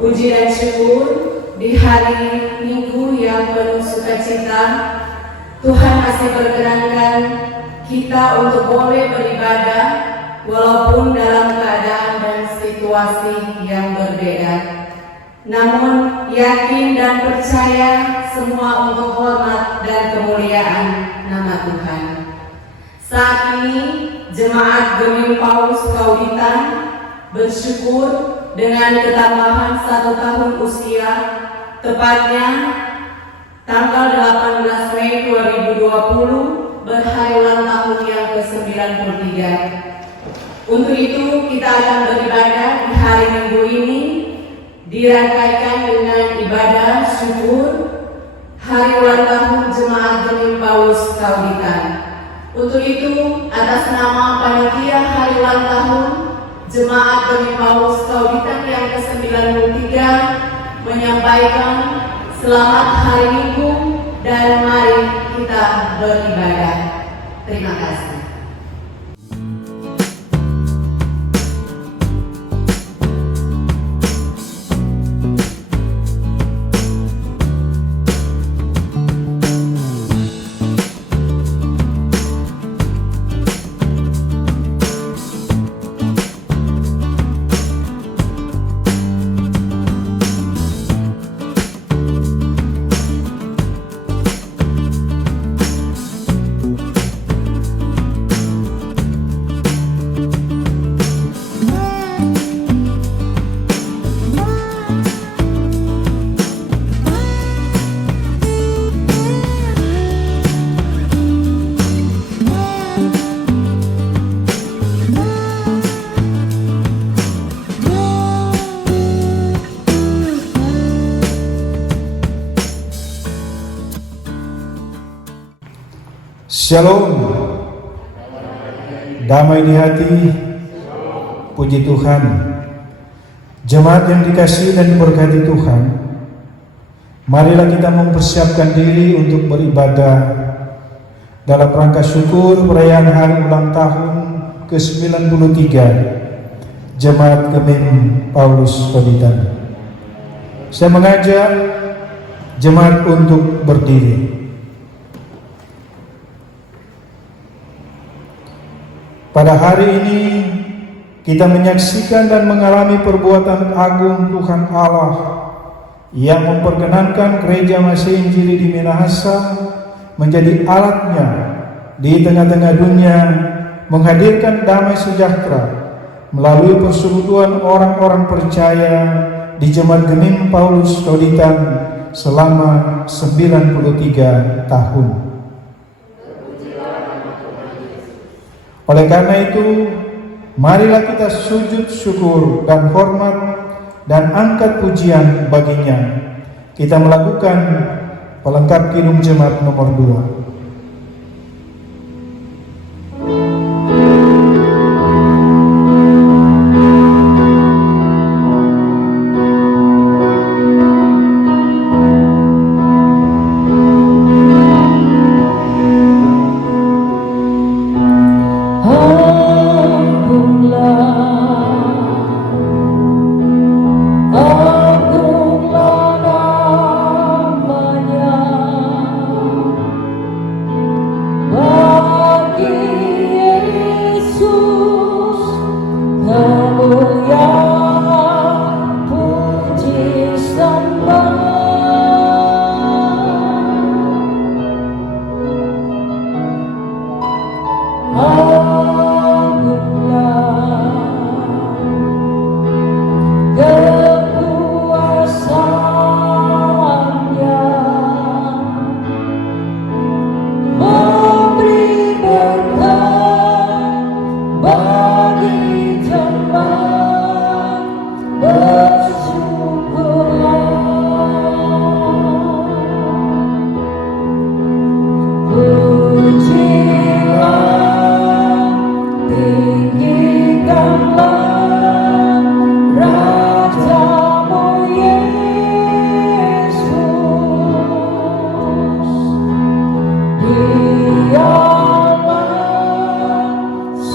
Puji dan syukur di hari Minggu yang penuh sukacita, Tuhan masih berkenankan kita untuk boleh beribadah walaupun dalam keadaan dan situasi yang berbeda. Namun yakin dan percaya semua untuk hormat dan kemuliaan nama Tuhan. Saat ini Jemaat Gemim Paulus Kauditan bersyukur dengan ketambahan 1 tahun usia, tepatnya tanggal 18 Mei 2020 berhari ulang tahun yang ke-93. Untuk itu kita akan beribadah di hari Minggu ini, dirangkaikan dengan ibadah syukur hari ulang tahun Jemaat Gemim Paulus Kauditan. Untuk itu, atas nama panitia hari ulang tahun Jemaat Gemim Paulus Kauditan yang ke-93 menyampaikan selamat hari Minggu dan mari kita beribadah. Terima kasih. Shalom, damai di hati, puji Tuhan. Jemaat yang dikasihi dan diberkati Tuhan, marilah kita mempersiapkan diri untuk beribadah dalam rangka syukur perayaan hari ulang tahun ke-93 Jemaat Gemim Paulus Kauditan. Saya mengajak jemaat untuk berdiri. Pada hari ini kita menyaksikan dan mengalami perbuatan agung Tuhan Allah yang memperkenankan Gereja Masih Injili di Minahasa menjadi alatnya di tengah-tengah dunia menghadirkan damai sejahtera melalui persekutuan orang-orang percaya di Jemaat Gemim Paulus Kauditan selama 93 tahun. Oleh karena itu, marilah kita sujud syukur dan hormat dan angkat pujian baginya. Kita melakukan pelengkap kidung jemaat nomor 2.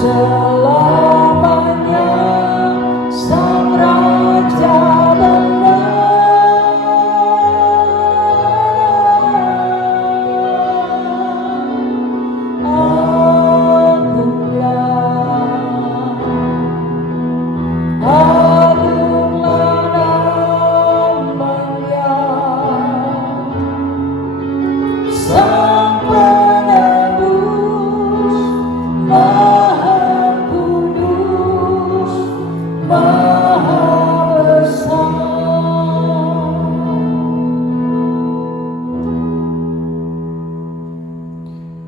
Selamanya Sang Raja benar.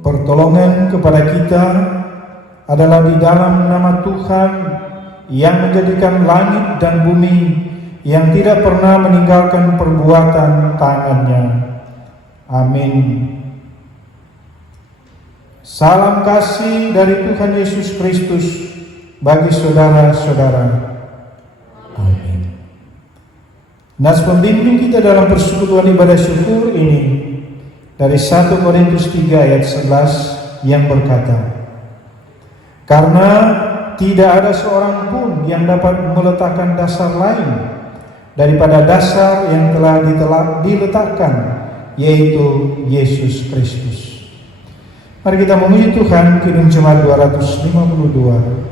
Pertolongan kepada kita adalah di dalam nama Tuhan yang menjadikan langit dan bumi, yang tidak pernah meninggalkan perbuatan tangannya. Amin. Salam kasih dari Tuhan Yesus Kristus bagi saudara-saudara. Amin. Nas pembimbing kita dalam persekutuan ibadah syukur ini dari 1 Korintus 3 ayat 11 yang berkata, karena tidak ada seorang pun yang dapat meletakkan dasar lain daripada dasar yang telah diletakkan, yaitu Yesus Kristus. Mari kita memuji Tuhan. Kidung Jemaat 252.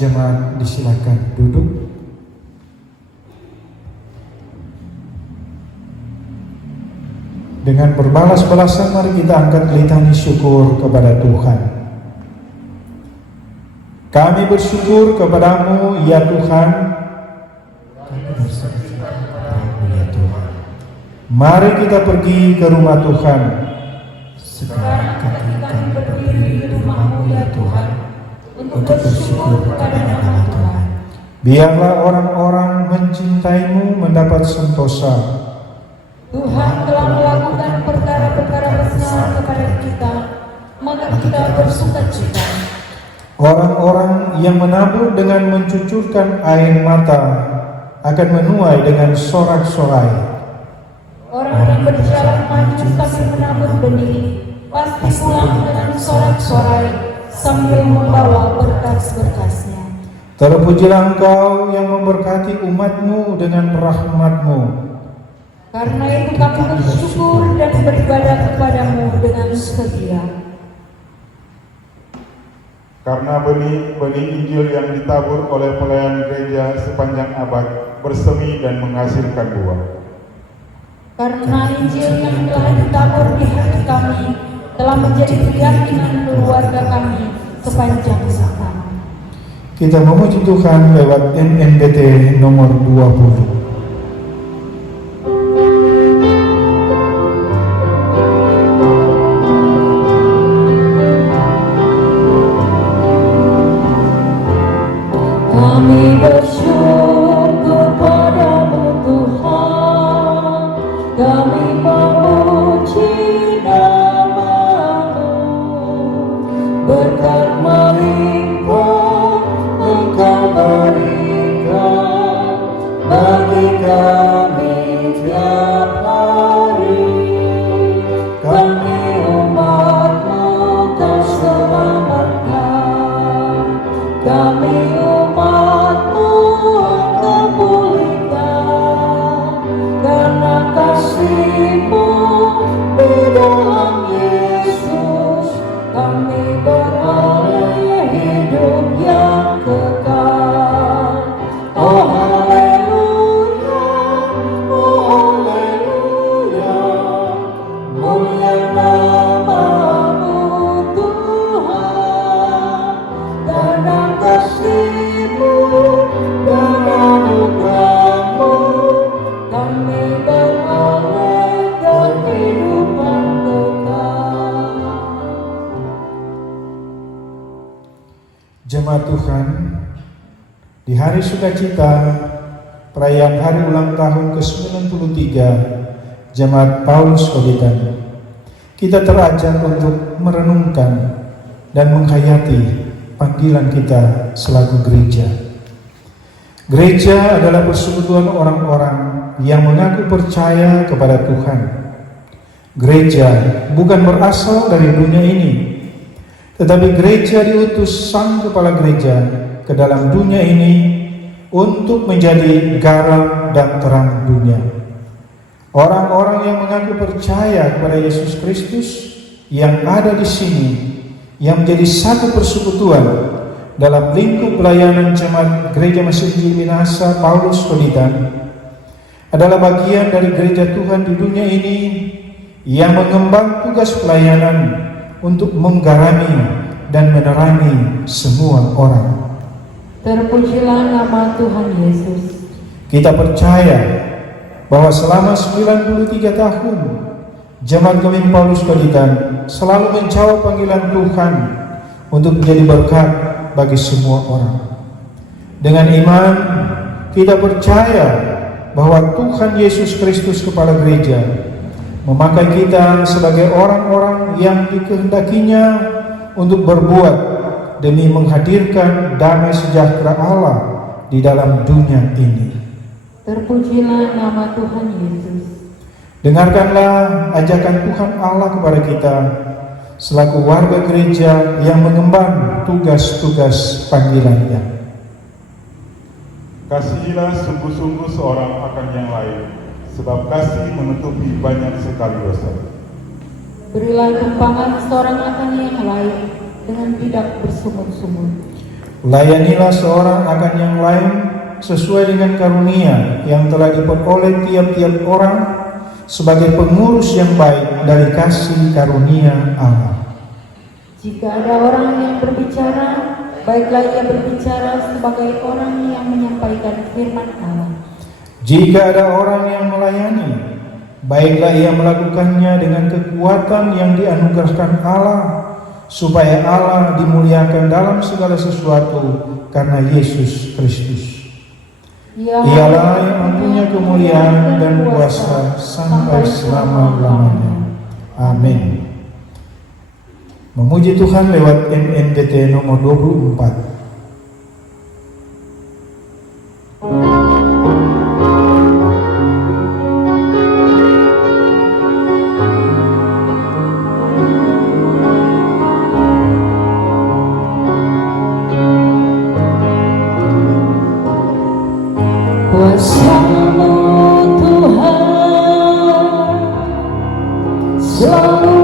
Jemaat disilakan duduk. Dengan berbalas-balasan mari kita angkat litani syukur kepada Tuhan. Kami bersyukur kepadamu ya Tuhan. Mari kita pergi ke rumah Tuhan. Sekarang kami berdiri di rumah-Mu ya Tuhan, untuk bersyukur kepada nama Tuhan. Biarlah orang-orang mencintaimu mendapat sentosa. Tuhan telah melakukan perkara-perkara besar kepada kita, maka kita bersukacita. Orang-orang yang menabur dengan mencucurkan air mata akan menuai dengan sorak-sorai. Orang yang berjalan maju sambil menabur benih, pasti pulang dengan sorak-sorai sambil membawa berkas-berkasnya. Terpujilah Engkau yang memberkati umat-Mu dengan rahmat-Mu. Karena itu kami bersyukur dan beribadah kepadamu dengan setia. Karena benih-benih Injil yang ditabur oleh pelayan gereja sepanjang abad bersemi dan menghasilkan buah. Karena Injil yang telah ditabur di hati kami telah menjadi keyakinan keluarga kami sepanjang zaman. Kita memuji Tuhan lewat NNDT nomor 20. Kami bersyukur padamu Tuhan, kami memuji nama-Mu, berkat melimpah Engkau berikan bagi kami tiap hari. Kami umat-Mu Kau selamatkan, kami umat-Mu Engkau pulihkan, karena kasih-Mu di dalam Yesus kami beroleh hidup yang kekal. Oh haleluya, oh haleluya, mulia nama-Mu Tuhan, karena kasih-Mu dan anugerah-Mu kami beroleh kehidupan kekal. Jemaat Tuhan, di hari sukacita perayaan hari ulang tahun ke-93 Jemaat Paulus Koditan, kita terajak untuk merenungkan dan menghayati panggilan kita selaku gereja. Gereja adalah persekutuan orang-orang yang mengaku percaya kepada Tuhan. Gereja bukan berasal dari dunia ini, tetapi gereja diutus Sang Kepala Gereja ke dalam dunia ini untuk menjadi garam dan terang dunia. Orang-orang yang mengaku percaya kepada Yesus Kristus yang ada di sini, yang menjadi satu persekutuan dalam lingkup pelayanan jemaat Gereja Masjid Injil Minahasa Paulus Koditan, adalah bagian dari gereja Tuhan di dunia ini yang mengemban tugas pelayanan untuk menggarami dan menerangi semua orang. Terpujilah nama Tuhan Yesus. Kita percaya bahwa selama 93 tahun Jemaat Gemim Paulus Koditan selalu menjawab panggilan Tuhan untuk menjadi berkat bagi semua orang. Dengan iman kita percaya bahwa Tuhan Yesus Kristus Kepala Gereja memakai kita sebagai orang-orang yang dikehendakinya untuk berbuat demi menghadirkan damai sejahtera Allah di dalam dunia ini. Terpujilah nama Tuhan Yesus. Dengarkanlah ajakan Tuhan Allah kepada kita selaku warga gereja yang mengemban tugas-tugas panggilannya. Kasihilah sungguh-sungguh seorang akan yang lain, sebab kasih menutupi banyak sekali dosa. Berilah tumpangan seorang akan yang lain dengan tidak bersungut-sungut. Layanilah seorang akan yang lain sesuai dengan karunia yang telah diperoleh tiap-tiap orang sebagai pengurus yang baik dari kasih karunia Allah. Jika ada orang yang berbicara, baiklah ia berbicara sebagai orang yang menyampaikan firman Allah. Jika ada orang yang melayani, baiklah ia melakukannya dengan kekuatan yang dianugerahkan Allah, supaya Allah dimuliakan dalam segala sesuatu karena Yesus Kristus. Ialah yang mempunyai kemuliaan dan kuasa sampai selama-lamanya. Amin. Memuji Tuhan lewat MNGT nomor 24. Kuasa-Mu Tuhan selalu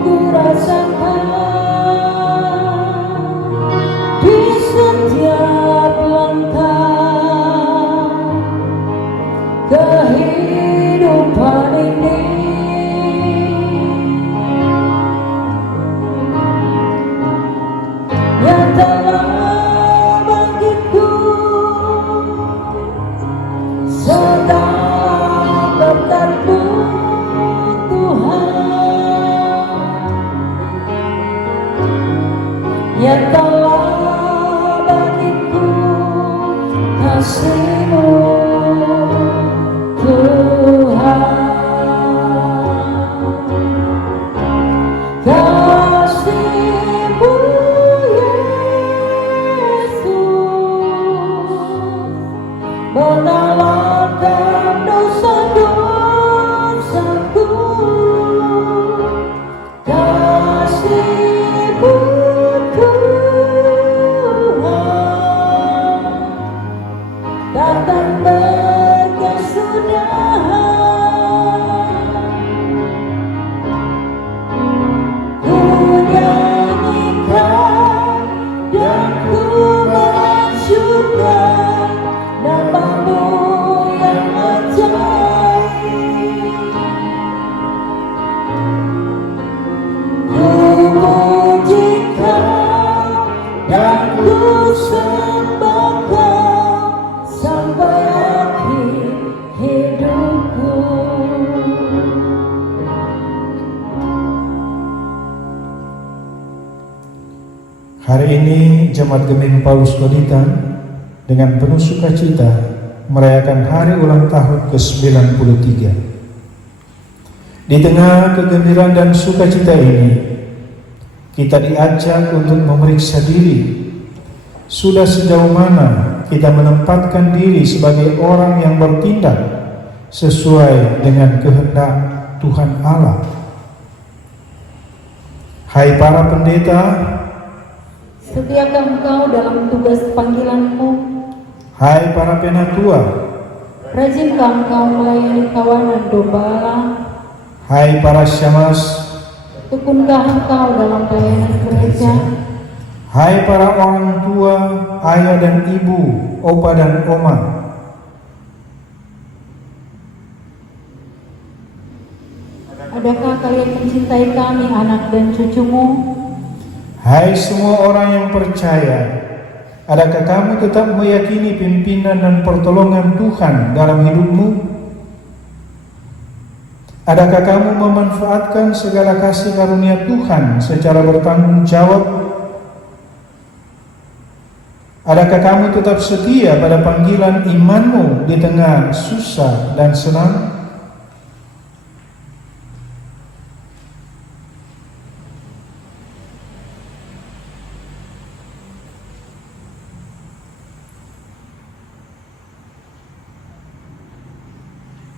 kurasakan di setiap langkah kehidupan ini. Nyatalah bagiku sedang berkat-Mu Tuhan. Nyatalah bagiku kasih-Mu Tuhan. Kasih-Mu Yesus mengalahkan dosa-dosaku. Kasih-Mu Tuhan takkan berkesudahan. Ku nyanyikan dan ku mensyukurkan nama-Mu yang ajaib. Ku muji Kau dan ku sembah Kau sampai akhir hidupku. Hari ini Jemaat Gemim Paulus Koditan dengan penuh sukacita merayakan hari ulang tahun ke-93. Di tengah kegembiraan dan sukacita ini, kita diajak untuk memeriksa diri. Sudah sejauh mana kita menempatkan diri sebagai orang yang bertindak sesuai dengan kehendak Tuhan Allah? Hai para pendeta, setiakah engkau dalam tugas panggilanmu? hai para penatua, Rajinkah engkau melayani kawanan domba Allah? hai para symas, Tekunkah engkau dalam pelayanan gereja? hai para orang tua, ayah dan ibu, opa dan oma, Adakah kalian mencintai kami, anak dan cucumu? hai semua orang yang percaya, adakah kamu tetap meyakini pimpinan dan pertolongan Tuhan dalam hidupmu? Adakah kamu memanfaatkan segala kasih karunia Tuhan secara bertanggung jawab? Adakah kamu tetap setia pada panggilan imanmu di tengah susah dan senang?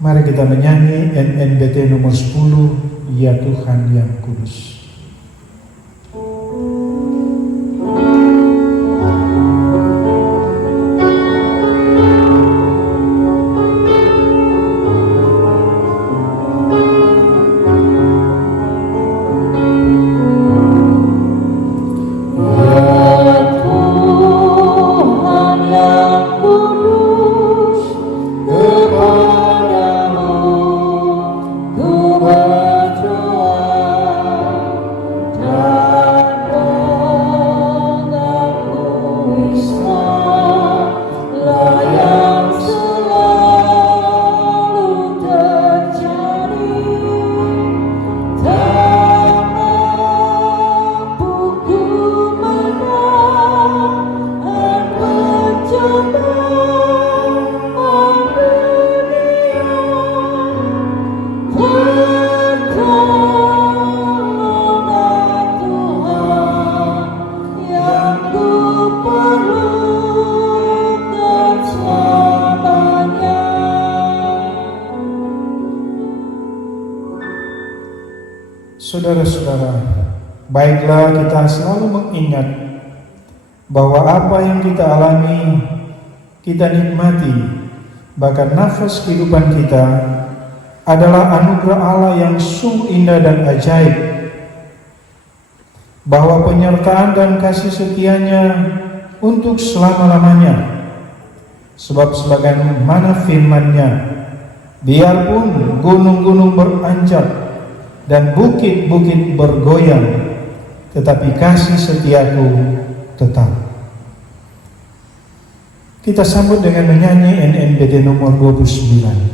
Mari kita menyanyi NNBT nomor 10, Ya Tuhan yang Kudus. Saudara-saudara, baiklah kita selalu mengingat bahwa apa yang kita alami, kita nikmati, bahkan nafas kehidupan kita adalah anugerah Allah yang sungguh indah dan ajaib. Bahwa penyertaan dan kasih setianya untuk selama-lamanya. Sebab sebagaimana firman-Nya, biarpun gunung-gunung beranjak dan bukit-bukit bergoyang, tetapi kasih setiaku tetap. Kita sambut dengan menyanyi NNBT nomor 29.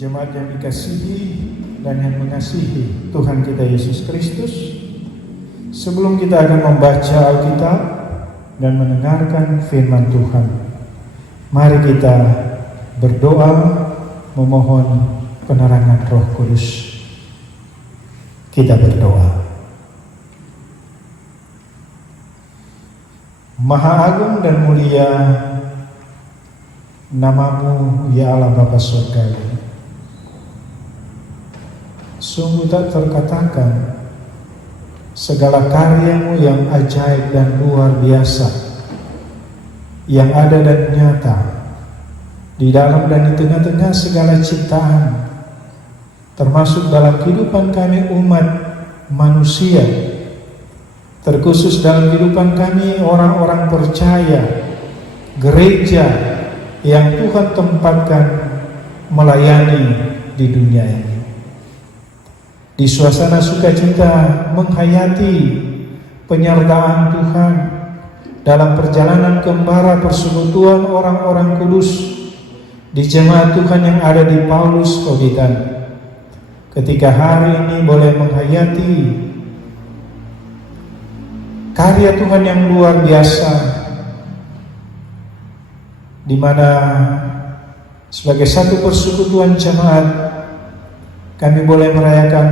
Jemaat yang dikasihi dan yang mengasihi Tuhan kita Yesus Kristus, sebelum kita akan membaca Alkitab, dan mendengarkan firman Tuhan. Mari kita berdoa memohon penerangan Roh Kudus. Kita berdoa. Maha agung dan mulia nama-Mu, ya Allah Bapa Surgawi. Sungguh tak terkatakan segala karya-Mu yang ajaib dan luar biasa, yang ada dan nyata di dalam dan di tengah-tengah segala ciptaan, termasuk dalam kehidupan kami umat manusia, terkhusus dalam kehidupan kami orang-orang percaya, gereja yang Tuhan tempatkan melayani di dunia ini. Di suasana sukacita menghayati penyertaan Tuhan dalam perjalanan kembara persekutuan orang-orang kudus di jemaat Tuhan yang ada di Paulus Koditan. Ketika hari ini boleh menghayati karya Tuhan yang luar biasa, di mana sebagai satu persekutuan jemaat kami boleh merayakan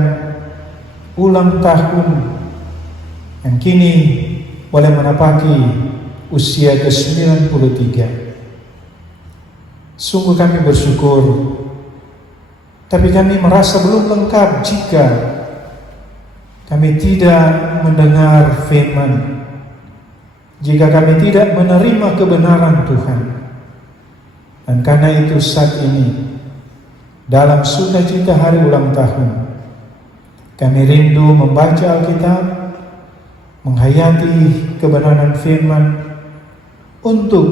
ulang tahun yang kini boleh menapaki usia ke-93. Sungguh kami bersyukur, tapi kami merasa belum lengkap jika kami tidak mendengar firman, jika kami tidak menerima kebenaran Tuhan. Dan karena itu saat ini dalam sukacita hari ulang tahun, kami rindu membaca Alkitab, menghayati kebenaran firman untuk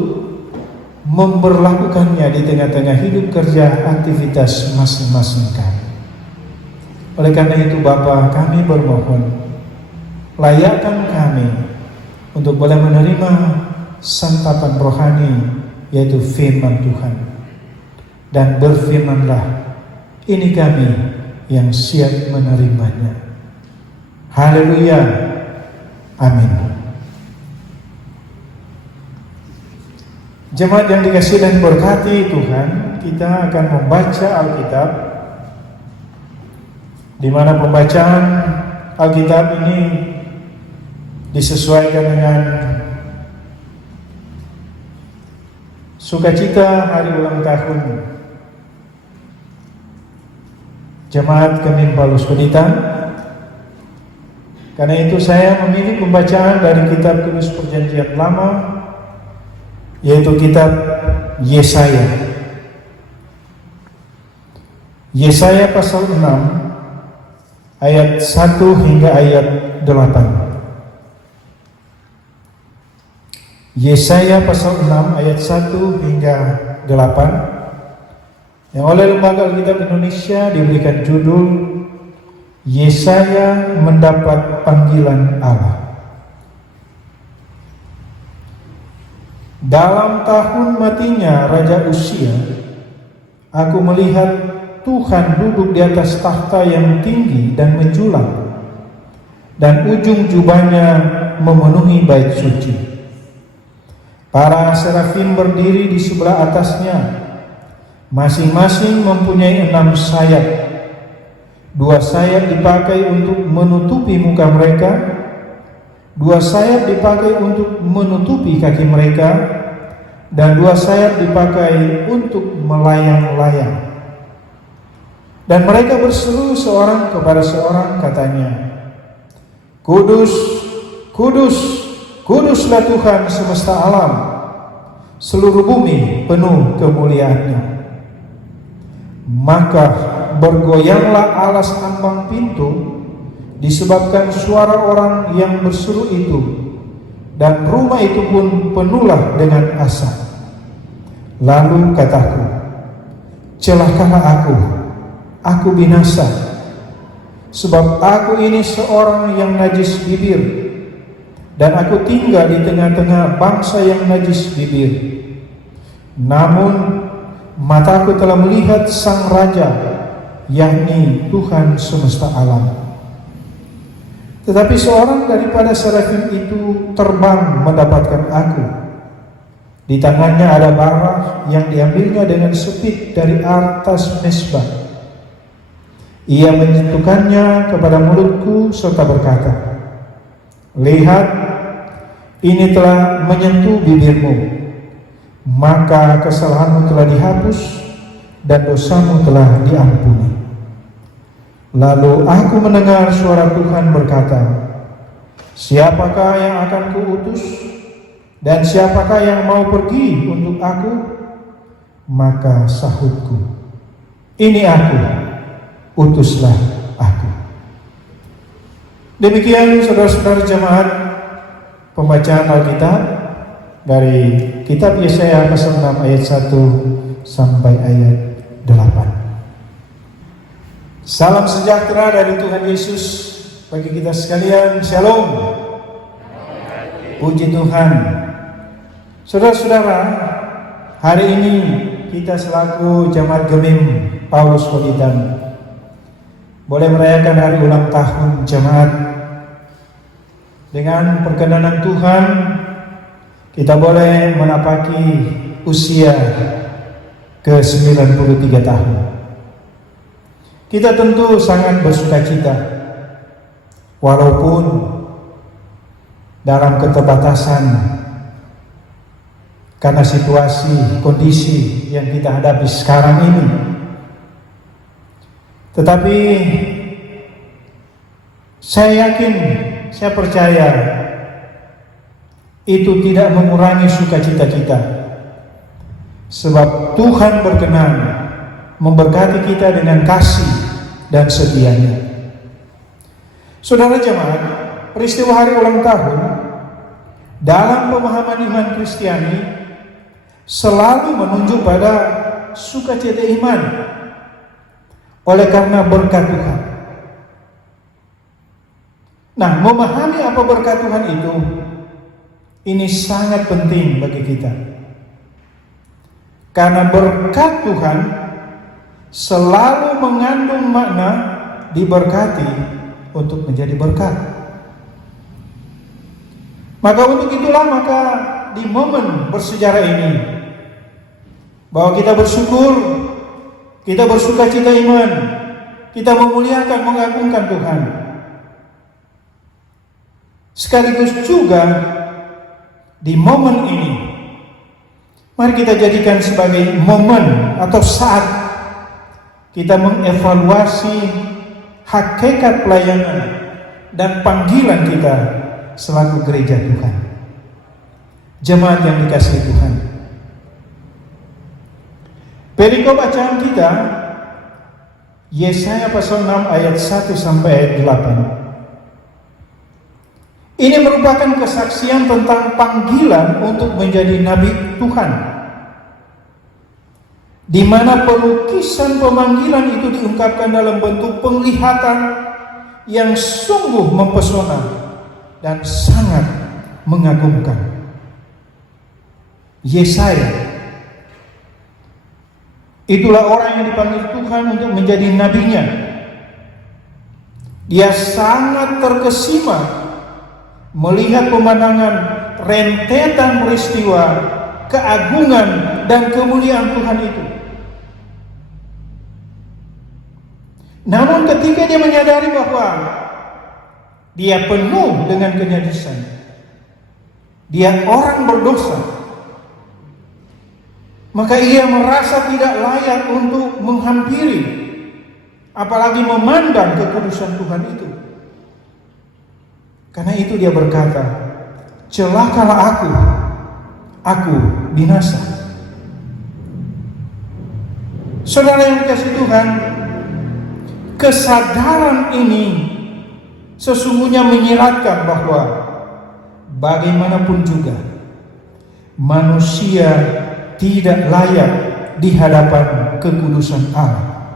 memberlakukannya di tengah-tengah hidup kerja aktivitas masing-masing kami. Oleh karena itu Bapa, kami bermohon, layakkan kami untuk boleh menerima santapan rohani, yaitu firman Tuhan. Dan berfirmanlah, ini kami yang siap menerimanya. Haleluya. Amin. Jemaat yang dikasihi dan berkati Tuhan, kita akan membaca Alkitab, di mana pembacaan Alkitab ini disesuaikan dengan sukacita hari ulang tahun Jemaat Kemin Paulus Koditan. Karena itu saya memilih pembacaan dari kitab Kudus Perjanjian Lama, yaitu kitab Yesaya. Yesaya pasal 6 ayat 1 hingga ayat 8. Yesaya pasal 6 ayat 1 hingga 8, yang oleh Lembaga Alkitab Indonesia diberikan judul Yesaya mendapat panggilan Allah. Dalam tahun matinya Raja Uzia, aku melihat Tuhan duduk di atas takhta yang tinggi dan menjulang, dan ujung jubahnya memenuhi bait suci. Para serafim berdiri di sebelah atasnya, masing-masing mempunyai 6 sayap. 2 sayap dipakai untuk menutupi muka mereka, 2 sayap dipakai untuk menutupi kaki mereka, dan 2 sayap dipakai untuk melayang-layang. Dan mereka berseru seorang kepada seorang, katanya, Kudus, kudus, kuduslah Tuhan semesta alam, seluruh bumi penuh kemuliaan-Nya. Maka bergoyanglah alas ambang pintu disebabkan suara orang yang berseru itu, dan rumah itu pun penuhlah dengan asap. Lalu kataku, celakalah aku binasa, sebab aku ini seorang yang najis bibir, dan aku tinggal di tengah-tengah bangsa yang najis bibir. Namun mataku telah melihat Sang Raja, yakni Tuhan semesta alam. Tetapi seorang daripada serafim itu terbang mendapatkan aku. Di tangannya ada bara yang diambilnya dengan sepit dari atas mezbah. Ia menyentuhkannya kepada mulutku serta berkata, lihat, ini telah menyentuh bibirmu, maka kesalahanmu telah dihapus dan dosamu telah diampuni. Lalu aku mendengar suara Tuhan berkata, siapakah yang akan kuutus? Dan siapakah yang mau pergi untuk aku? Maka sahutku, ini aku, utuslah aku. Demikian saudara-saudara jemaat, pembacaan Alkitab dari kitab Yesaya pasal 6 ayat 1 sampai ayat 8. Salam sejahtera dari Tuhan Yesus bagi kita sekalian. Shalom. Puji Tuhan. Saudara-saudara, hari ini kita selaku Jemaat Gemim Paulus Koditan boleh merayakan hari ulang tahun jemaat. Dengan perkenanan Tuhan, kita boleh menapaki usia ke-93 tahun. Kita tentu sangat bersukacita, walaupun dalam keterbatasan karena situasi, kondisi yang kita hadapi sekarang ini. Tetapi saya yakin, saya percaya itu tidak mengurangi sukacita kita, sebab Tuhan berkenan memberkati kita dengan kasih dan setianya. Saudara jemaat, peristiwa hari ulang tahun dalam pemahaman iman Kristiani selalu menunjuk pada sukacita iman oleh karena berkat Tuhan. Nah, memahami apa berkat Tuhan itu, ini sangat penting bagi kita. Karena berkat Tuhan selalu mengandung makna diberkati untuk menjadi berkat. Maka untuk itulah, maka di momen bersejarah ini, bahwa kita bersyukur, kita bersukacita iman, kita memuliakan, mengagungkan Tuhan. Sekaligus juga di momen ini, mari kita jadikan sebagai momen atau saat kita mengevaluasi hakikat pelayanan dan panggilan kita selaku gereja Tuhan, jemaat yang dikasihi Tuhan. Perikop bacaan kita Yesaya pasal 6 ayat 1 sampai ayat 8. Ini merupakan kesaksian tentang panggilan untuk menjadi nabi Tuhan, di mana pelukisan pemanggilan itu diungkapkan dalam bentuk penglihatan yang sungguh mempesona dan sangat mengagumkan. Yesaya, itulah orang yang dipanggil Tuhan untuk menjadi nabinya. Dia sangat terkesima melihat pemandangan rentetan peristiwa keagungan dan kemuliaan Tuhan itu. Namun ketika dia menyadari bahwa dia penuh dengan kenajisan, dia orang berdosa, maka ia merasa tidak layak untuk menghampiri, apalagi memandang kekudusan Tuhan itu. Karena itu dia berkata, celakalah aku binasa. Saudara yang dikasihi Tuhan, kesadaran ini sesungguhnya menyiratkan bahwa bagaimanapun juga manusia tidak layak di hadapan kekudusan Allah.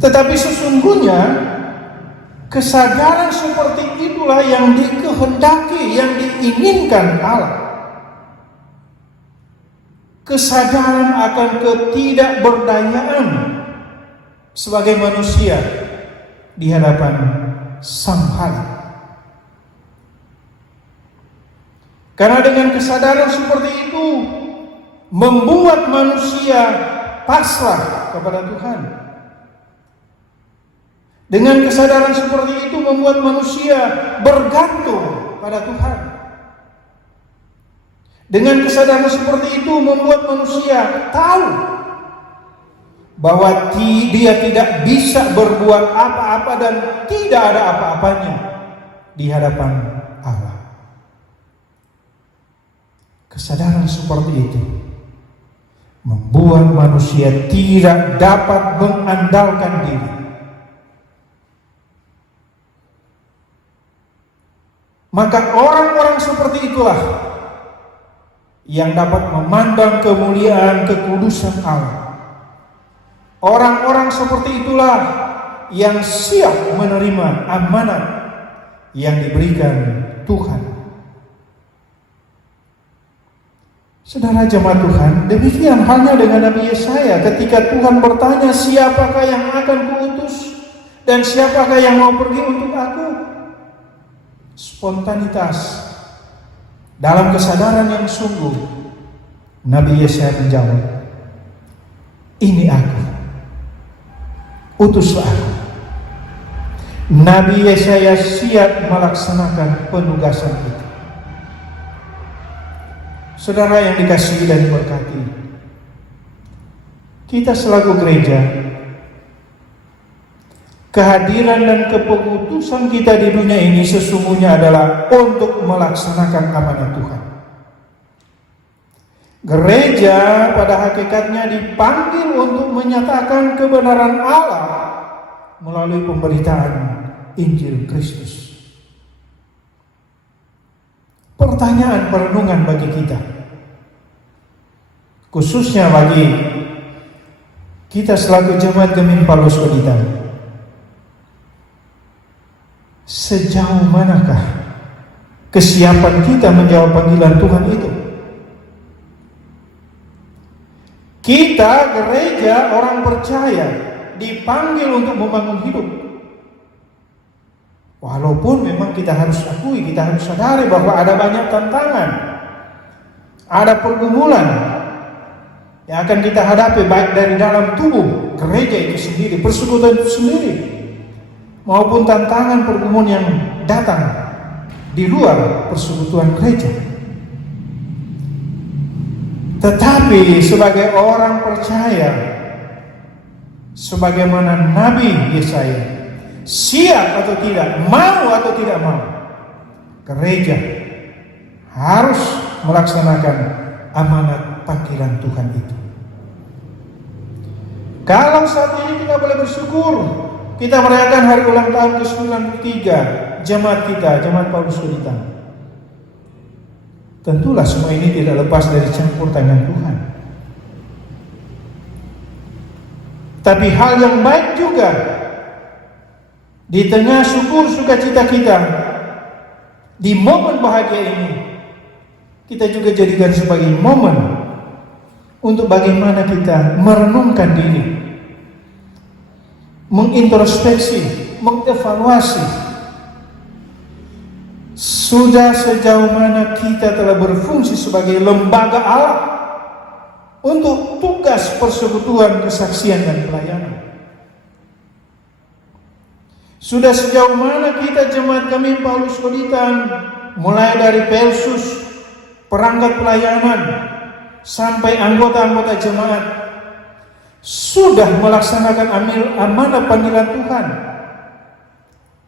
Tetapi sesungguhnya kesadaran seperti itulah yang dikehendaki, yang diinginkan Allah. Kesadaran akan ketidakberdayaan sebagai manusia di hadapan Sang Khalik. Karena dengan kesadaran seperti itu membuat manusia pasrah kepada Tuhan. Dengan kesadaran seperti itu membuat manusia bergantung pada Tuhan. Dengan kesadaran seperti itu membuat manusia tahu bahwa dia tidak bisa berbuat apa-apa dan tidak ada apa-apanya di hadapan Allah. Kesadaran seperti itu membuat manusia tidak dapat mengandalkan diri. Maka orang-orang seperti itulah yang dapat memandang kemuliaan kekudusan Allah. Orang-orang seperti itulah yang siap menerima amanat yang diberikan Tuhan. Saudara jemaat Tuhan, demikian halnya dengan Nabi Yesaya ketika Tuhan bertanya, siapakah yang akan kuutus dan siapakah yang mau pergi untuk aku? Spontanitas, dalam kesadaran yang sungguh, Nabi Yesaya menjawab, ini aku, utuslah aku. Nabi Yesaya siap melaksanakan penugasan itu. Saudara yang dikasihi dan diberkati, kita selaku gereja, kehadiran dan kepengutusan kita di dunia ini sesungguhnya adalah untuk melaksanakan amanat Tuhan. Gereja pada hakikatnya dipanggil untuk menyatakan kebenaran Allah melalui pemberitaan Injil Kristus. Pertanyaan perenungan bagi kita, khususnya bagi kita selaku jemaat Gemim Paulus Weditan, sejauh manakah kesiapan kita menjawab panggilan Tuhan itu? Kita gereja orang percaya dipanggil untuk membangun hidup. Walaupun memang kita harus akui, kita harus sadari bahwa ada banyak tantangan, ada pergumulan yang akan kita hadapi baik dari dalam tubuh gereja itu sendiri, persekutuan itu sendiri, maupun tantangan pergumulan yang datang di luar persekutuan gereja. Tetapi sebagai orang percaya, sebagaimana Nabi Yesaya, siap atau tidak, mau atau tidak mau, gereja harus melaksanakan amanat panggilan Tuhan itu. Kalau saat ini kita boleh bersyukur, kita merayakan hari ulang tahun ke-93 jemaat kita, jemaat Paulus Weditan. Tentulah semua ini tidak lepas dari campur tangan Tuhan. Tapi hal yang baik juga, di tengah syukur sukacita kita, di momen bahagia ini, kita juga jadikan sebagai momen untuk bagaimana kita merenungkan diri, mengintrospeksi, mengevaluasi. Sudah sejauh mana kita telah berfungsi sebagai lembaga Allah untuk tugas persekutuan, kesaksian, dan pelayanan. Sudah sejauh mana kita jemaat Gemim Paulus Weditan, mulai dari pelsus, perangkat pelayanan, sampai anggota-anggota jemaat, sudah melaksanakan amanah panggilan Tuhan.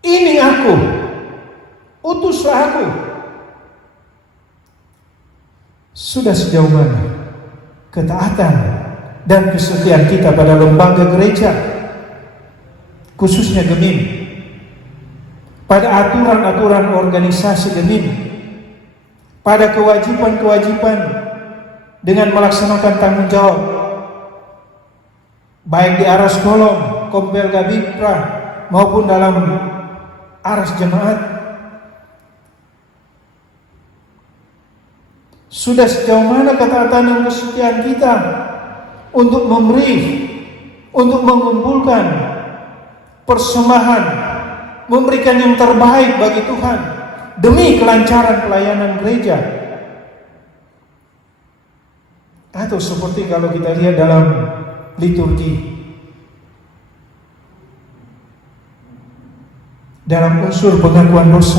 Ini aku, utuslah aku. Sudah sejauh mana ketaatan dan kesetiaan kita pada lembaga gereja, khususnya Gemim, pada aturan-aturan organisasi Gemim, pada kewajiban-kewajiban dengan melaksanakan tanggung jawab, baik di aras kolom, Kompelga Bikra, maupun dalam aras jemaat. Sudah sejauh mana ketaatan dan kesetiaan kita untuk memberi, untuk mengumpulkan persembahan, memberikan yang terbaik bagi Tuhan demi kelancaran pelayanan gereja Atau seperti kalau kita lihat dalam liturgi, dalam unsur pengakuan dosa,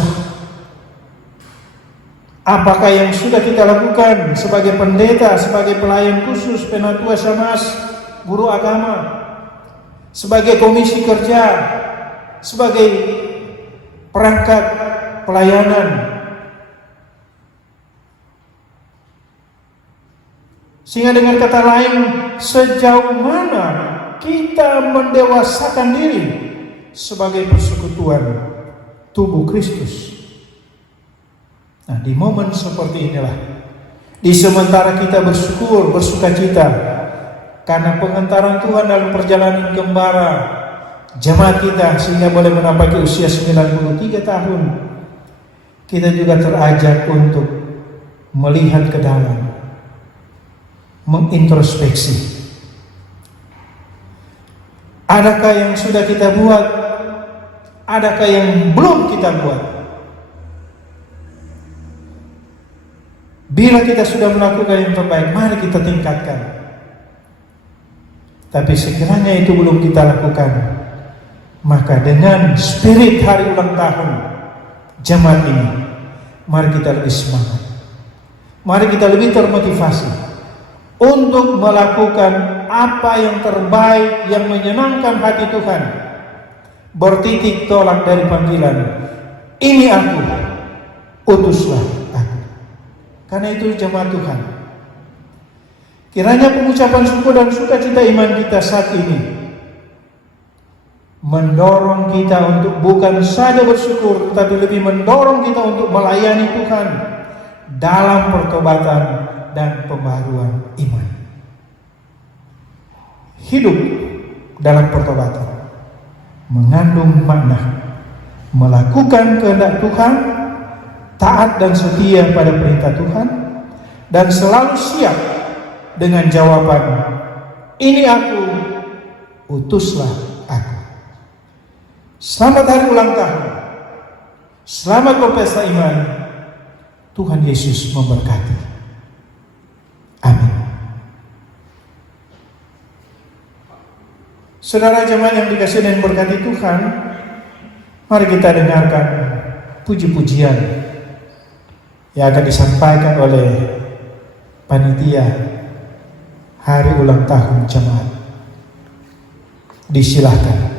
apakah yang sudah kita lakukan sebagai pendeta, sebagai pelayan khusus, penatua syamasi, guru agama, sebagai komisi kerja, sebagai perangkat pelayanan, sehingga dengan kata lain, sejauh mana kita mendewasakan diri sebagai persekutuan tubuh Kristus. Nah, di momen seperti inilah, di sementara kita bersyukur, bersukacita karena pengentaran Tuhan dalam perjalanan gembala jemaat kita sehingga boleh menapaki usia 93 tahun, kita juga terajak untuk melihat ke dalam, mengintrospeksi. Adakah yang sudah kita buat? Adakah yang belum kita buat? Bila kita sudah melakukan yang terbaik, mari kita tingkatkan. Tapi sekiranya itu belum kita lakukan, maka dengan spirit hari ulang tahun jemaat ini, mari kita lebih semangat. Mari kita lebih termotivasi untuk melakukan apa yang terbaik, yang menyenangkan hati Tuhan, bertitik tolak dari panggilan, ini aku, utuslah aku. Karena itu jemaat Tuhan, kiranya pengucapan syukur dan sukacita iman kita saat ini mendorong kita untuk bukan saja bersyukur, tetapi lebih mendorong kita untuk melayani Tuhan dalam pertobatan dan pembaharuan iman. Hidup dalam pertobatan mengandung makna melakukan kehendak Tuhan, taat dan setia pada perintah Tuhan, dan selalu siap dengan jawaban, ini aku, utuslah aku. Selamat hari ulang tahun, selamat berpesta iman. Tuhan Yesus memberkati. Amin. Saudara jemaat yang dikasihi dan berkati Tuhan, mari kita dengarkan puji-pujian yang akan disampaikan oleh panitia hari ulang tahun jemaat. Disilahkan.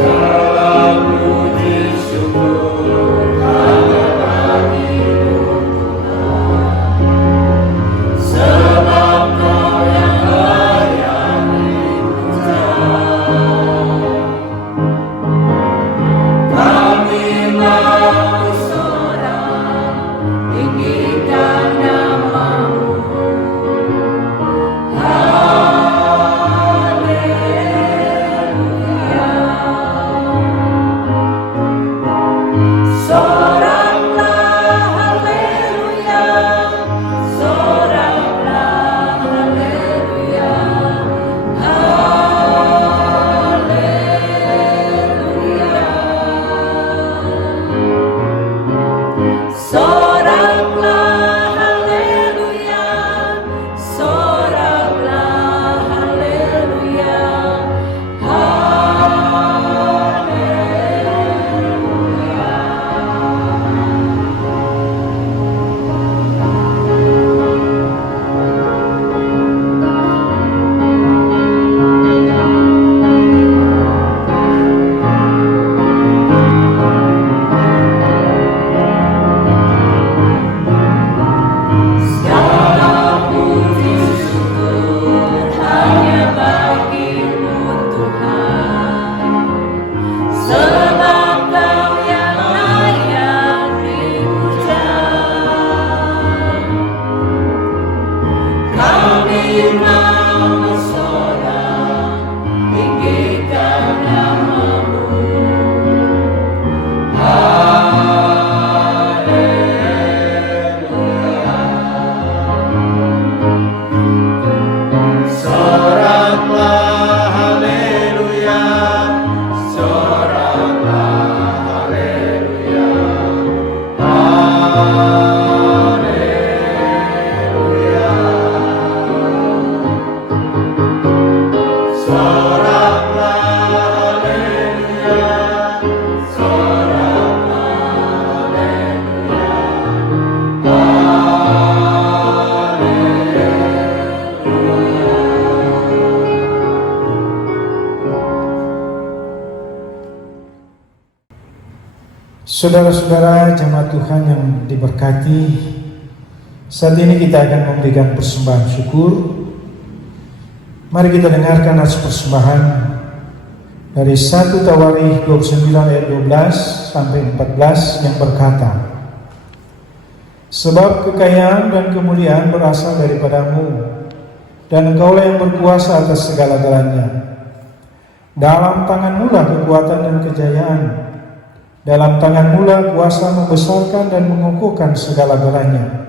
Salam puji syukur Saudara-saudara jemaat Tuhan yang diberkati, saat ini kita akan memberikan persembahan syukur. Mari kita dengarkan nats persembahan dari 1 Tawarikh 29 ayat 12 sampai 14 yang berkata, sebab kekayaan dan kemuliaan berasal daripadamu, dan Engkaulah yang berkuasa atas segala-galanya. Dalam tanganmu lah kekuatan dan kejayaan, dalam tanganmu lah kuasa membesarkan dan mengukuhkan segala-galanya.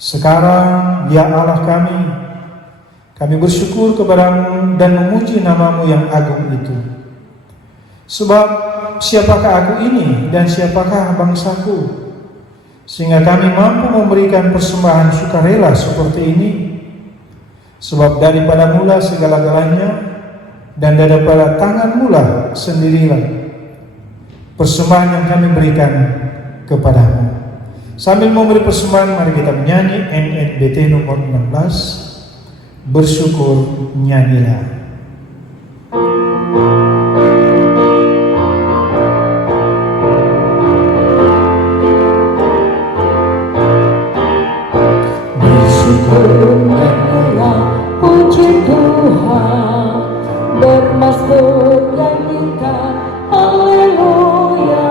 Sekarang, ya Allah kami bersyukur kepadamu dan memuji namamu yang agung itu. Sebab siapakah aku ini dan siapakah bangsaku, sehingga kami mampu memberikan persembahan sukarela seperti ini? Sebab daripada mula segala-galanya, dan daripada tangan mula sendirilah persembahan yang kami berikan kepadamu. Sambil memberi persembahan, mari kita menyanyi NNBT nomor 16, Bersyukur Nyanyilah. Bersyukur nyanyilah, puji Tuhan, bermasmur nyanyikan haleluya.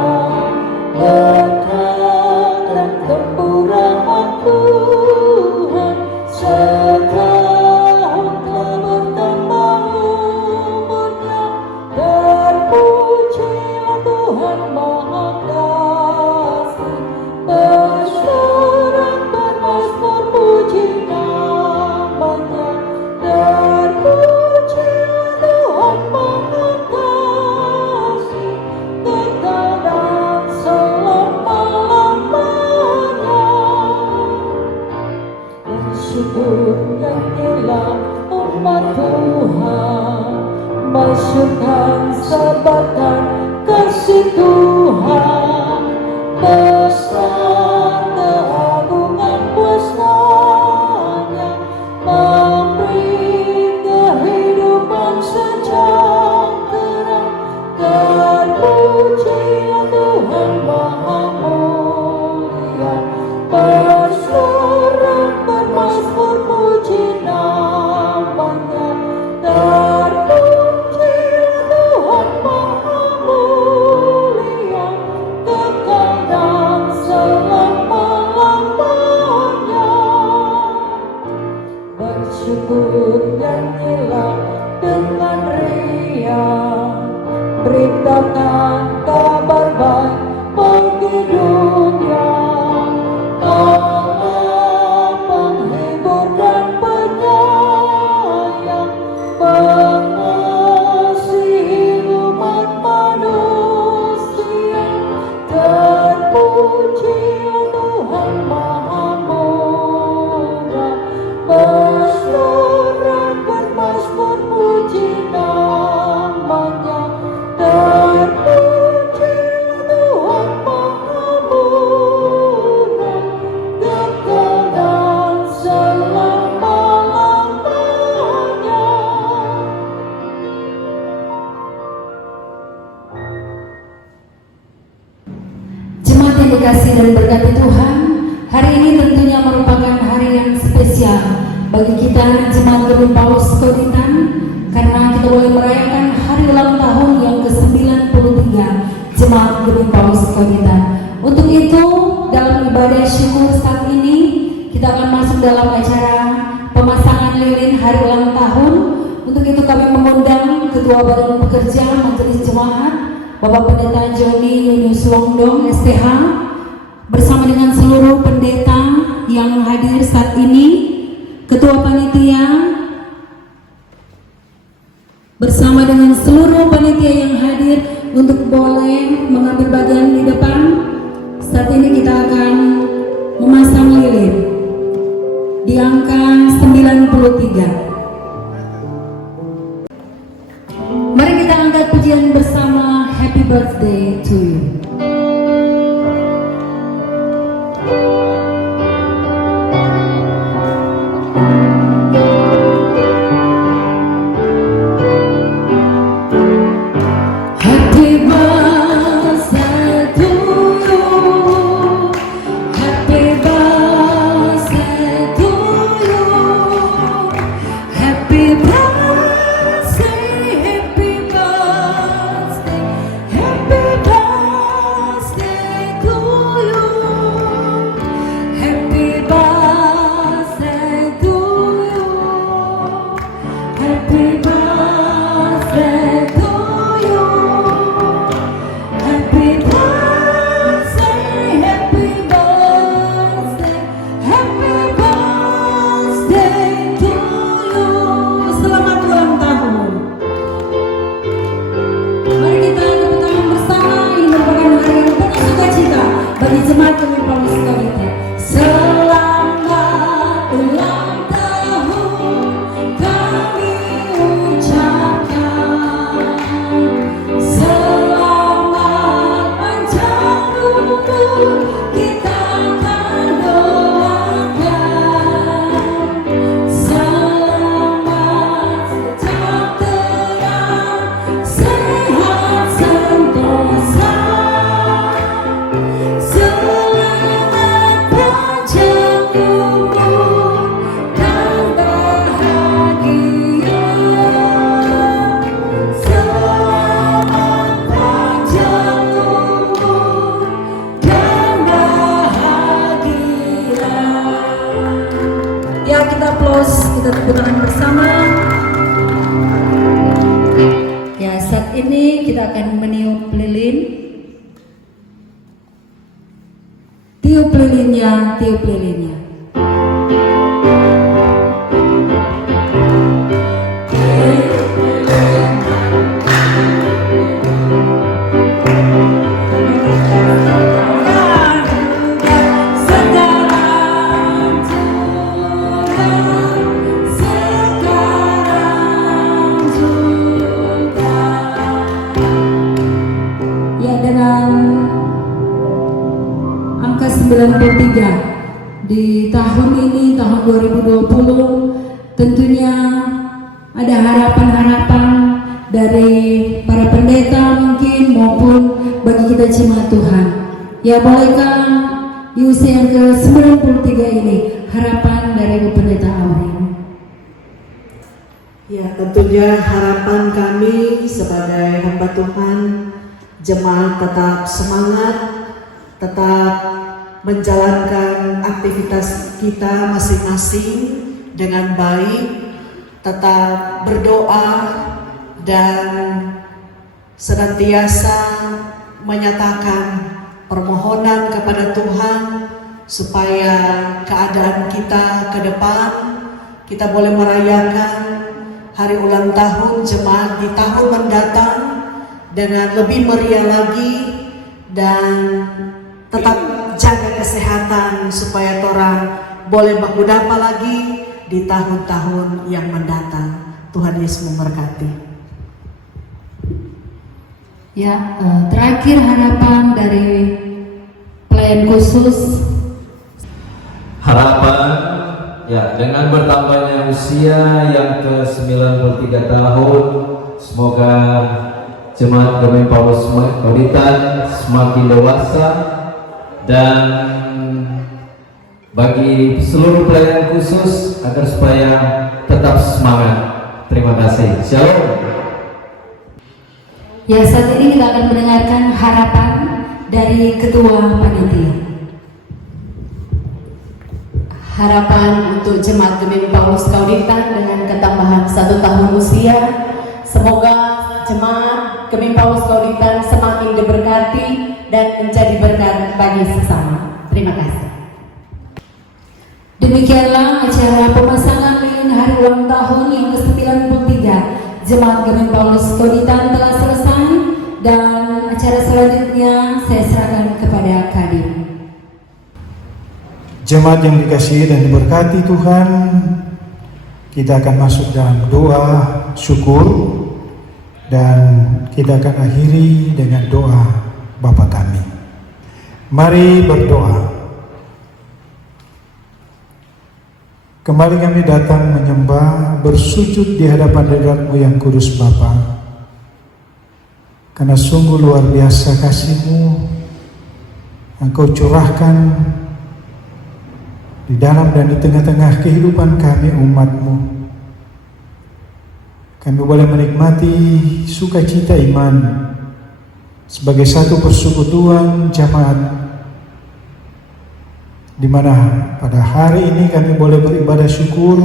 Berkat dan kemurahan Tuhan setahun telah bertambah umurnya. Terpujilah Tuhan Maha Kasih, bersorak bermasmur puji namanya. Terpujilah Tuhan Maha Kasih, kekal dan selama-lamanya. Bersyukur nyanyilah umat Tuhan, masyurkan sebarkan kasih Tuhan, besar keagungan kuasa-Nya, memberi kehidupan sejahtera. Terpujilah Tuhan Maha Mulia, bersorak bermasmur puji namanya. Terpujilah Tuhan Maha Mulia, kekal dan selama-lamanya. Bersyukur nyanyilah dengan riang, beritakan kabar baik bagi dunia. Allah penghibur dan penyayang, mengasihi umat manusia. Terpujilah Tuhan Maha Murah, bersorak bermasmur puji namanya. Terpujilah Tuhan Maha Murah, kekal dan selama-lamanya. Jemaat yang dikasihi dan berkati Tuhan, hari ini tentunya merupakan hari yang spesial bagi kita Jemaat Gedung Paulus Koditan, karena kita boleh merayakan hari ulang tahun yang ke-93 Jemaat Gedung Paulus Koditan. Untuk itu, dalam ibadah syukur saat ini, kita akan masuk dalam acara pemasangan lilin hari ulang tahun. Untuk itu kami mengundang Ketua Badan Pekerja Majelis Jemaat, Bapak Pendeta Joni Yunus Wongdong STH, bersama dengan seluruh pendeta yang hadir saat ini, Ketua Panitia, bersama dengan seluruh panitia yang hadir untuk boleh mengambil bagian di depan. Saat ini kita akan memasang lilin di angka 93. Mari kita angkat pujian bersama, Happy Birthday to you. Happy birthday to tepuk tangan bersama. Ya, saat ini kita akan meniup lilin. Tiup lilinnya, tiup lilinnya. Ya, dengan angka 93 di tahun ini, tahun 2020, tentunya ada harapan-harapan dari para pendeta mungkin maupun bagi kita jemaat Tuhan. Ya, bolehkah di usia yang ke-93 ini harapan dari Bu Pendeta Aurin? Ya, tentunya harapan kami sebagai hamba Tuhan, jemaat tetap semangat, tetap menjalankan aktivitas kita masing-masing dengan baik, tetap berdoa dan senantiasa menyatakan permohonan kepada Tuhan supaya keadaan kita ke depan kita boleh merayakan hari ulang tahun jemaat di tahun mendatang dengan lebih meriah lagi, dan tetap jaga kesehatan supaya orang boleh mengudapa lagi di tahun-tahun yang mendatang. Tuhan Yesus memberkati. Ya, terakhir harapan dari pelayan khusus. Harapan, ya, dengan bertambahnya usia yang ke-93 tahun, semoga jemaat Gemein Paulus Kauritan semakin dewasa, dan bagi seluruh pelayan khusus agar supaya tetap semangat. Terima kasih. Shalom. Ya, saat ini kita akan mendengarkan harapan dari Ketua Panitia. Harapan untuk jemaat Gemein Paulus Kauritan dengan ketambahan 1 tahun usia, semoga jemaat Gemein Paulus Kauritan semakin diberkati dan menjadi berkat bagi sesama. Terima kasih. Demikianlah acara pemasangan lilin hari ulang tahun yang ke-93 Jemaat Gemein Paulus Kauritan telah selesai, dan acara selanjutnya saya serahkan kepada Kadin. Jemaat yang dikasihi dan diberkati Tuhan, kita akan masuk dalam doa syukur, dan kita akan akhiri dengan doa Bapa kami. Mari berdoa. Kembali kami datang menyembah, bersujud di hadapan hadirat-Mu yang kudus Bapa. Karena sungguh luar biasa kasih-Mu yang Kau curahkan di dalam dan di tengah-tengah kehidupan kami umat-Mu. Kami boleh menikmati sukacita iman sebagai satu persekutuan jemaat, di mana pada hari ini kami boleh beribadah syukur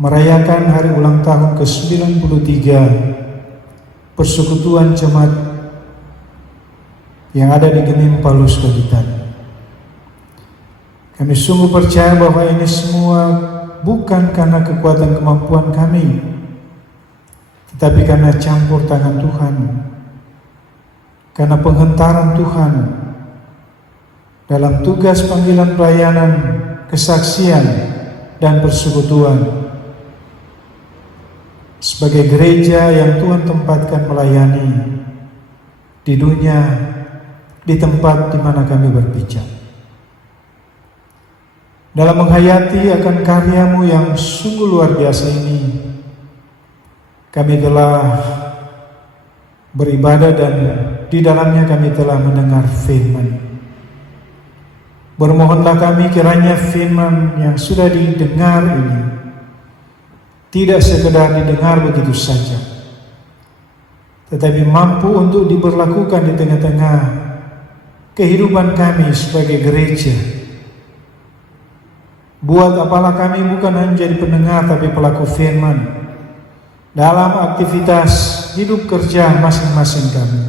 merayakan hari ulang tahun ke-93 persekutuan jemaat yang ada di Gemein Paulus Kauritan. Kami sungguh percaya bahwa ini semua bukan karena kekuatan kemampuan kami, tetapi karena campur tangan Tuhan, karena penghentaran Tuhan dalam tugas panggilan pelayanan, kesaksian, dan persekutuan sebagai gereja yang Tuhan tempatkan melayani di dunia, di tempat di mana kami berpijak. Dalam menghayati akan karya-Mu yang sungguh luar biasa ini, kami telah beribadah dan di dalamnya kami telah mendengar firman. Bermohonlah kami kiranya firman yang sudah didengar ini tidak sekedar didengar begitu saja, tetapi mampu untuk diberlakukan di tengah-tengah kehidupan kami sebagai gereja Buat apalah kami bukan hanya jadi pendengar tapi pelaku firman dalam aktivitas hidup kerja masing-masing kami.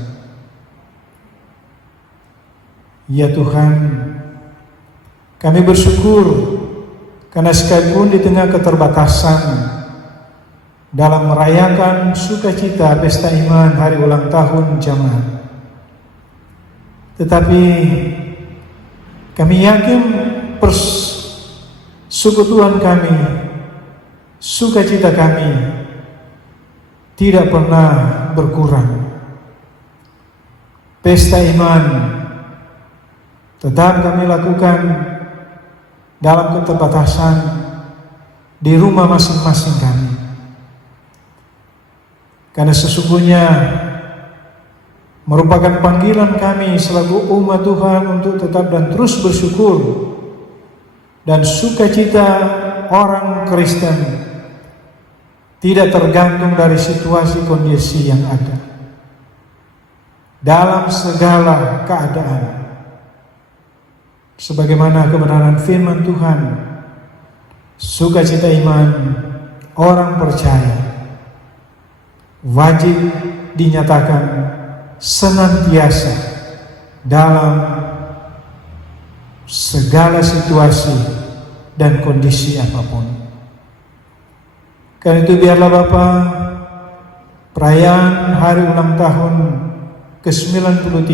Ya Tuhan, kami bersyukur karena sekalipun di tengah keterbatasan dalam merayakan sukacita pesta iman hari ulang tahun jemaat, tetapi kami yakin persekutuan kami, sukacita kami tidak pernah berkurang. Pesta iman tetap kami lakukan dalam keterbatasan di rumah masing-masing kami. Karena sesungguhnya merupakan panggilan kami selaku umat Tuhan untuk tetap dan terus bersyukur dan sukacita orang Kristen tidak tergantung dari situasi kondisi yang ada. Dalam segala keadaan, sebagaimana kebenaran firman Tuhan, sukacita iman orang percaya wajib dinyatakan senantiasa dalam segala situasi dan kondisi apapun. Karena itu biarlah Bapa, perayaan hari ulang tahun ke-93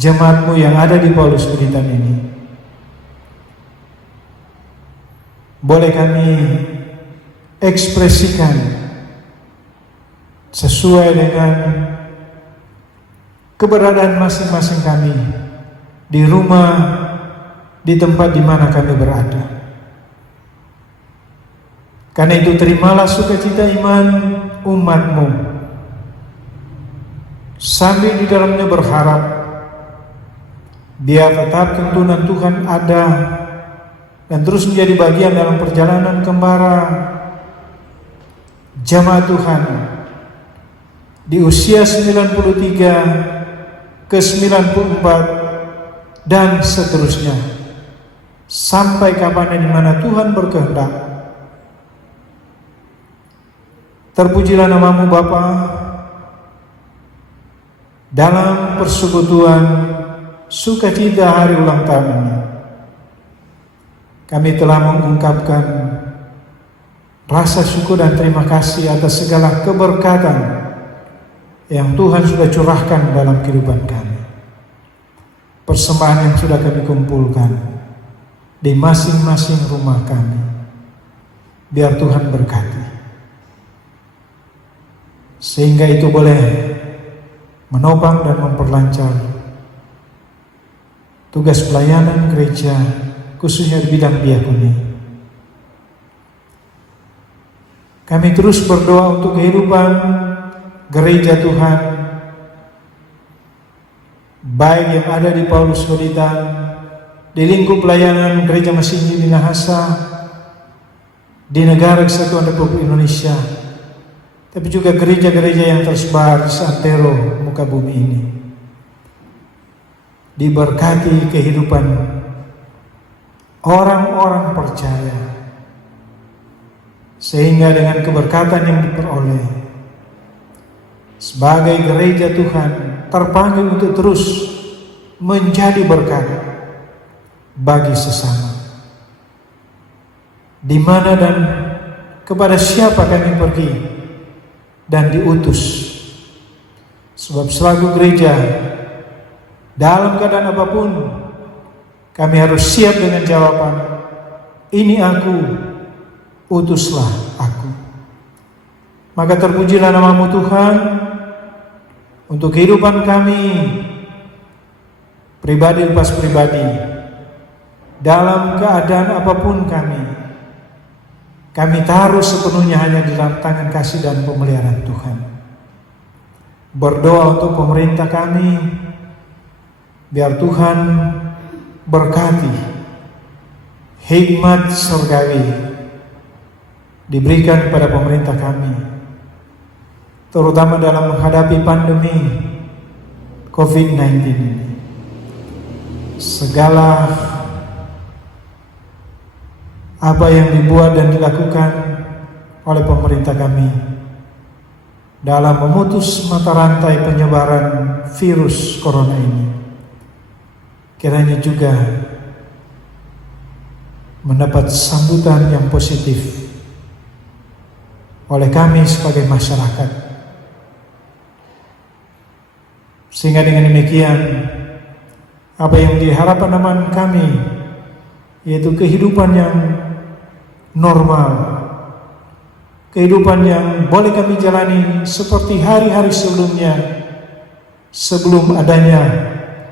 jemaat-Mu yang ada di Paulus Buritan ini boleh kami ekspresikan sesuai dengan keberadaan masing-masing kami di rumah, di tempat di mana kami berada. Karena itu terimalah sukacita iman umat-Mu, sambil di dalamnya berharap biar tetap tuntunan Tuhan ada dan terus menjadi bagian dalam perjalanan kembara jemaat Tuhan di usia 93 ke 94 dan seterusnya sampai kapan di mana Tuhan berkehendak. Terpujilah nama-Mu Bapa dalam persekutuan sukacita hari ulang tahun ini. Kami telah mengungkapkan rasa syukur dan terima kasih atas segala keberkatan yang Tuhan sudah curahkan dalam kehidupan kami. Persembahan yang sudah kami kumpulkan di masing-masing rumah kami, biar Tuhan berkati, sehingga itu boleh menopang dan memperlancar tugas pelayanan gereja, khususnya di bidang diakoni. Kami terus berdoa untuk kehidupan gereja Tuhan, baik yang ada di Paulus Buritan, di lingkup pelayanan gereja Masih di Minahasa, di negara Kesatuan Republik Indonesia, tapi juga gereja-gereja yang tersebar di seantero muka bumi ini. Diberkati kehidupan orang-orang percaya, sehingga dengan keberkatan yang diperoleh sebagai gereja Tuhan terpanggil untuk terus menjadi berkat bagi sesama. Di mana dan kepada siapa kami pergi dan diutus, sebab selaku gereja dalam keadaan apapun kami harus siap dengan jawaban, ini aku, utuslah aku. Maka terpujilah nama-Mu Tuhan untuk kehidupan kami pribadi lepas pribadi, dalam keadaan apapun kami taruh sepenuhnya hanya di dalam tangan kasih dan pemeliharaan Tuhan. Berdoa untuk pemerintah kami, biar Tuhan berkati, hikmat surgawi diberikan kepada pemerintah kami, terutama dalam menghadapi pandemi COVID-19 ini. Segala apa yang dibuat dan dilakukan oleh pemerintah kami dalam memutus mata rantai penyebaran virus corona ini, kiranya juga mendapat sambutan yang positif oleh kami sebagai masyarakat, sehingga dengan demikian apa yang diharapkan teman kami, yaitu kehidupan yang normal, kehidupan yang boleh kami jalani seperti hari-hari sebelumnya, sebelum adanya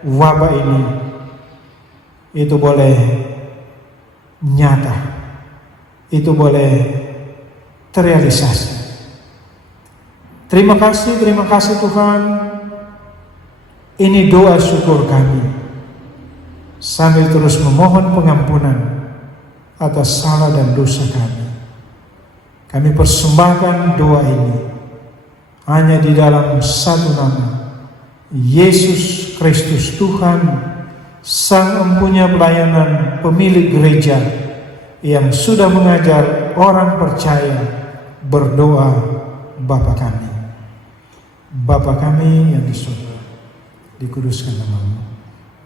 wabah ini, itu boleh nyata, itu boleh terrealisasi. Terima kasih Tuhan. Ini doa syukur kami, sambil terus memohon pengampunan atas salah dan dosa kami. Kami persembahkan doa ini hanya di dalam satu nama, Yesus Kristus Tuhan, Sang Empunya Pelayanan, pemilik gereja, yang sudah mengajar orang percaya berdoa, Bapa kami. Bapa kami yang di surga, dikuduskan namamu,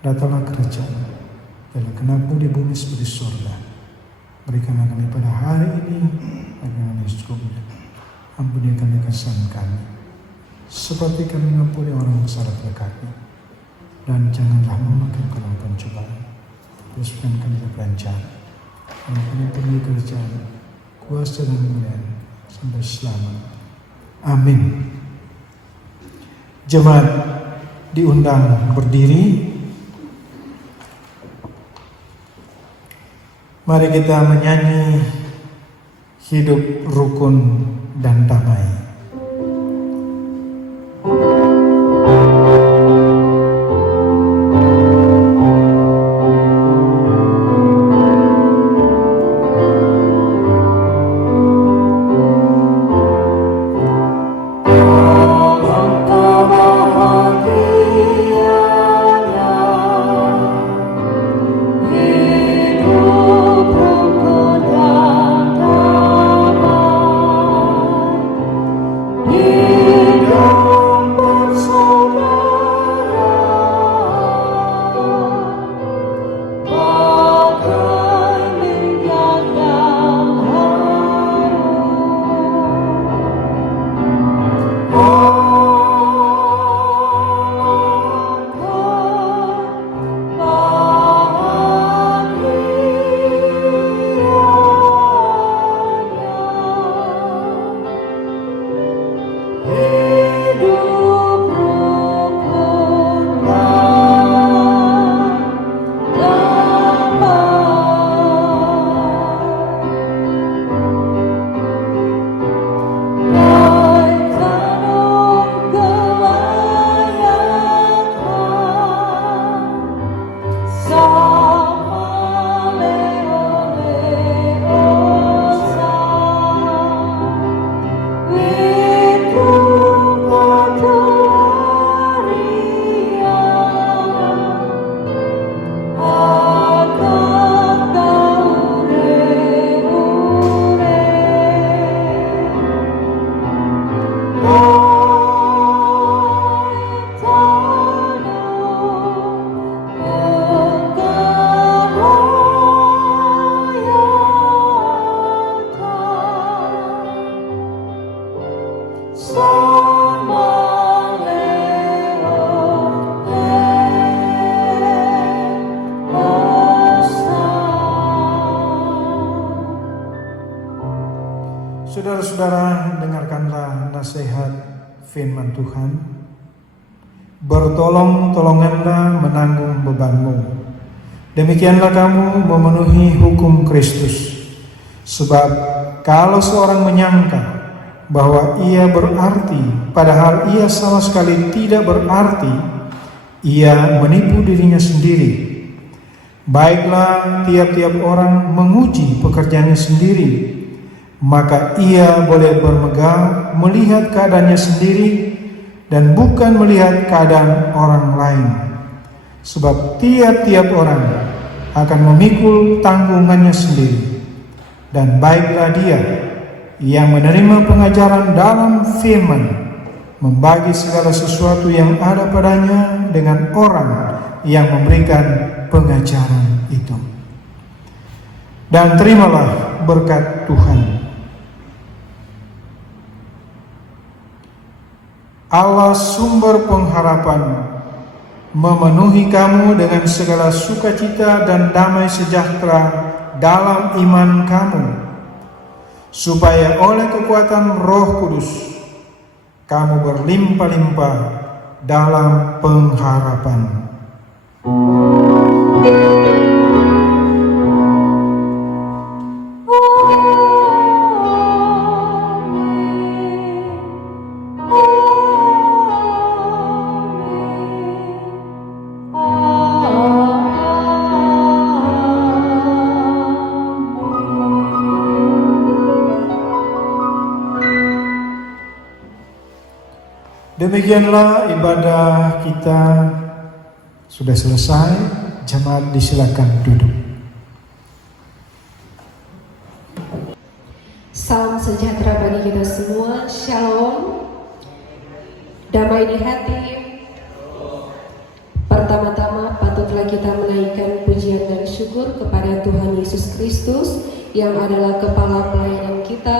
datanglah kerajaan, dan genapmu di bumi seperti surga. Berikanlah kami pada hari ini makanan yang secukupnya. Ampuni kami kesalahan kami, seperti kami mengampuni orang yang salah kepada kami. Dan janganlah memakan ke dalam pencobaan, teruskan kami ke perancaran. Ampuni kami kerajaan, kuasa dan kemuliaan sampai selama. Amin. Jemaat diundang berdiri. Mari kita menyanyi hidup rukun dan damai. Saudara-saudara, dengarkanlah nasihat firman Tuhan. Bertolong-tolonganlah menanggung bebanmu. Demikianlah kamu memenuhi hukum Kristus. Sebab kalau seorang menyangka bahwa ia berarti, padahal ia sama sekali tidak berarti, ia menipu dirinya sendiri. Baiklah tiap-tiap orang menguji pekerjaannya sendiri, maka ia boleh bermegah melihat keadaannya sendiri dan bukan melihat keadaan orang lain. Sebab tiap-tiap orang akan memikul tanggungannya sendiri. dan baiklah dia yang menerima pengajaran dalam firman, membagi segala sesuatu yang ada padanya dengan orang yang memberikan pengajaran itu. Dan terimalah berkat Tuhan. Allah sumber pengharapan memenuhi kamu dengan segala sukacita dan damai sejahtera dalam iman kamu, supaya oleh kekuatan Roh Kudus kamu berlimpah-limpah dalam pengharapan. Demikianlah ibadah kita sudah selesai. Jemaat disilakan duduk. Salam sejahtera bagi kita semua. Shalom. Damai di hati. Pertama-tama patutlah kita menaikkan pujian dan syukur kepada Tuhan Yesus Kristus yang adalah kepala pelayanan kita,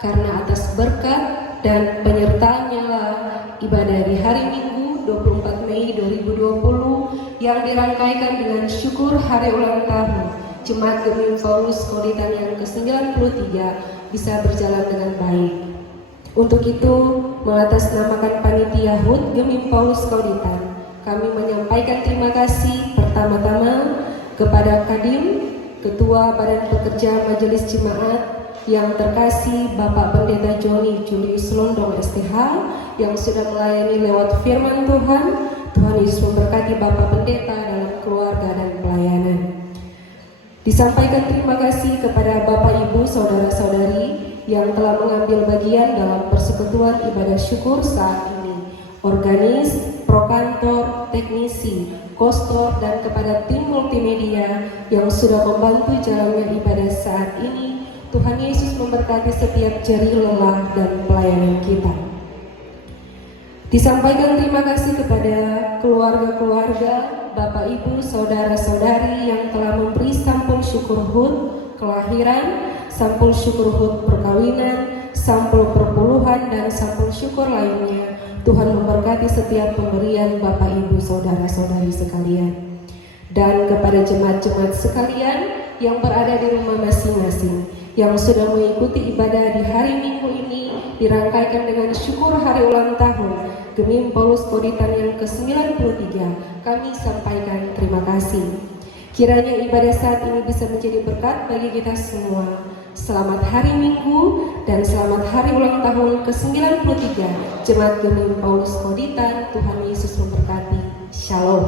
karena atas berkat dan penyertanya lah ibadah di hari Minggu 24 Mei 2020 yang dirangkaikan dengan syukur hari ulang tahun Jemaat Gemim Paulus Kauditan yang ke-93 bisa berjalan dengan baik. Untuk itu, mengatasnamakan Panitia HUT Gemim Paulus Kauditan, kami menyampaikan terima kasih pertama-tama kepada Kadim, Ketua Badan Pekerja Majelis Jemaat yang terkasih Bapak Pendeta Joni Julius Londong STH yang sudah melayani lewat firman Tuhan. Tuhan Yesus memberkati Bapak Pendeta dalam keluarga dan pelayanan. Disampaikan terima kasih kepada Bapak Ibu Saudara-saudari yang telah mengambil bagian dalam persekutuan ibadah syukur saat ini, organis, prokantor, teknisi, kostor, dan kepada tim multimedia yang sudah membantu jalannya ibadah saat ini. Tuhan Yesus memberkati setiap jari lelah dan pelayanan kita. Disampaikan terima kasih kepada keluarga-keluarga, Bapak Ibu, Saudara-saudari yang telah memberi sampul syukur HUT kelahiran, sampul syukur HUT perkawinan, sampul perpuluhan, dan sampul syukur lainnya. Tuhan memberkati setiap pemberian Bapak Ibu, Saudara-saudari sekalian. Dan kepada jemaat-jemaat sekalian yang berada di rumah masing-masing, yang sudah mengikuti ibadah di hari Minggu ini dirangkaikan dengan syukur hari ulang tahun Gemim Paulus Kauditan yang ke-93, kami sampaikan terima kasih. Kiranya ibadah saat ini bisa menjadi berkat bagi kita semua. Selamat hari Minggu dan selamat hari ulang tahun ke-93 Jemaat Gemim Paulus Kauditan. Tuhan Yesus memberkati. Shalom.